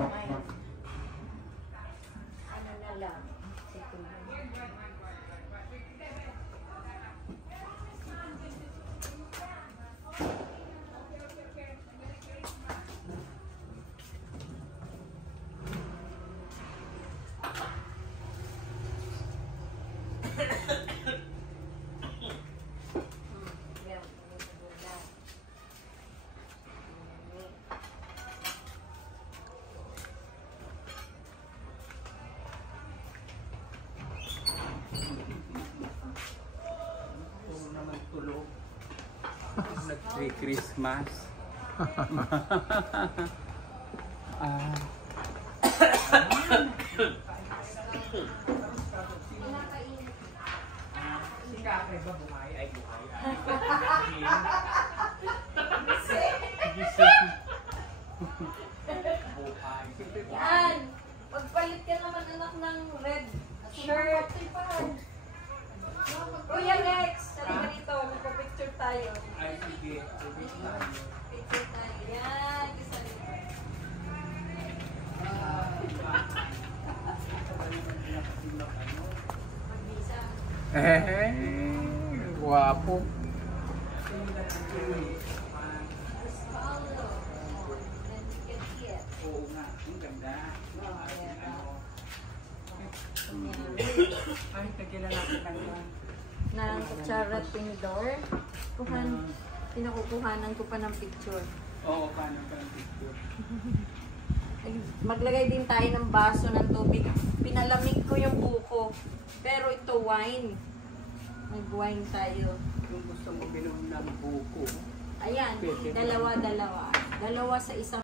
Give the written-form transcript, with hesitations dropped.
Ngayon, ano na lang, Nag-Christmas. Si Kakay ba buhay? Ay, buhay. yan! Magpalit ka naman anak ng red shirt. Kuya Lex, halika dito, magpa-picture tayo. Ay, sige. Picture tayo. Yan, isa dito. Magbisa. Guwapo. Follow. Then you can see it. Oo nga, ang ganda. Ay, tagilalaki lang yan. Na kutsara tinidor. Pinakukuhanan ko pa ng picture. Oo, paano pa ang picture? Maglagay din tayo ng baso ng tubig. Pinalamig ko yung buko. Pero ito wine. Mag-wine tayo. Kung gusto mo binom ng buko. Ayan, dalawa. Dalawa sa isang